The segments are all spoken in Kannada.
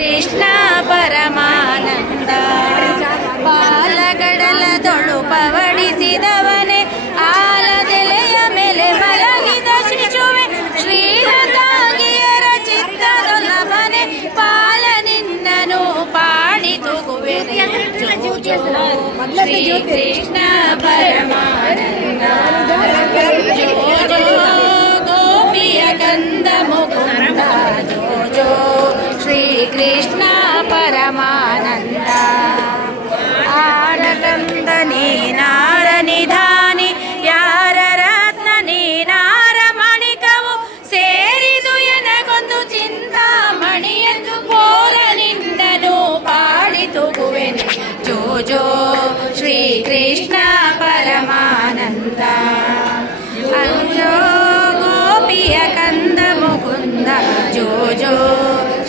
ಕೃಷ್ಣ ಪರಮಾನಂದ. ಬಾಲಗಡಲದೊಳು ಪವಡಿಸಿದವನೇ ಆಲದೆಲೆಯ ಮೇಲೆ ಮಲಗಿದ ಶಿಶುವೆ ಶ್ರೀಲತಾಗಿಯರ ಚಿತ್ತದೊಲ್ಲಭನೆ ಪಾಲ ನಿನ್ನನು ಪಾಡಿ ತೂಗುವೆನೆ. ಶ್ರೀ ಕೃಷ್ಣ ಪರಮಾನಂದ ಜೋ ಜೋ ಗೋಪಿಯ ಕಂದ ಮುಕುಂದ ಜೋ ಜೋ ಶ್ರೀ ಕೃಷ್ಣ ಪರಮಾನಂದ. ಆರಕಂದ ನೀನಾರ ನಿಧಾನಿ ಯಾರ ರತ್ನ ನೀನಾರ ಮಣಿಕವು ಸೇರಿದು ಎನಗೊಂದು ಚಿಂತಾಮಣಿಯಂದು ಪೋಲ ನಿನ್ನನು ಪಾಡಿ ತೂಗುವೆನೆ. ಜೋ ಜೋ ಶ್ರೀ ಕೃಷ್ಣ ಪರಮಾನಂದ. ಅಂಜೋ ಗೋಪಿಯ ಕಂದ ಮುಕುಂದ ಜೋ ಜೋ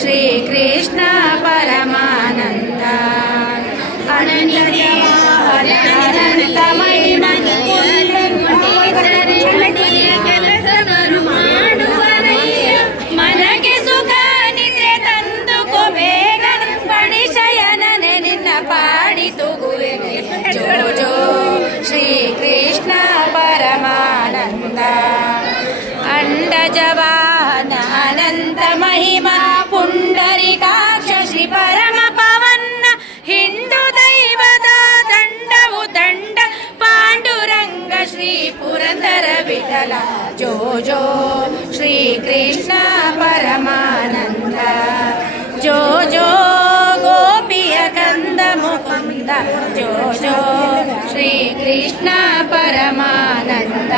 ಶ್ರೀ ಕೃಷ್ಣ ಪರಮಾನಂದ. ಅನಂತ ಮಹಿಮ ಕೆಲಸವನ್ನು ಮಾಡುವನಯ್ಯ ಮನಗೆ ಸುಖ ನಿದ್ರೆ ತಂದುಕೋ ಬೇಗ ಗಣೇಶಯನನೆ ನಿನ್ನ ಪಾಡಿ ತೂಗುವೆನೆ. ಜೋ ಜೋ ಶ್ರೀ ಕೃಷ್ಣ ಪರಮಾನಂದ. ಅಂಡಜವಾನ ಅನಂತ ಮಹಿಮ ಪುಂಡರಿಕಾಕ್ಷ ಶ್ರೀ ಪರಮ ಪವನ್ನ ಹಿಂದೂ ದೈವದ ದಂಡವು ದಂಡ ಪಾಂಡುರಂಗ ಶ್ರೀ ಪುರಂದರ ವಿಠಲ. ಜೋ ಜೋ ಶ್ರೀ ಕೃಷ್ಣ ಪರಮಾನಂದ. ಜೋ ಜೋ ಗೋಪಿಯ ಕಂದ ಮುಕುಂದ ಜೋ ಜೋ ಶ್ರೀ ಕೃಷ್ಣ ಪರಮಾನಂದ.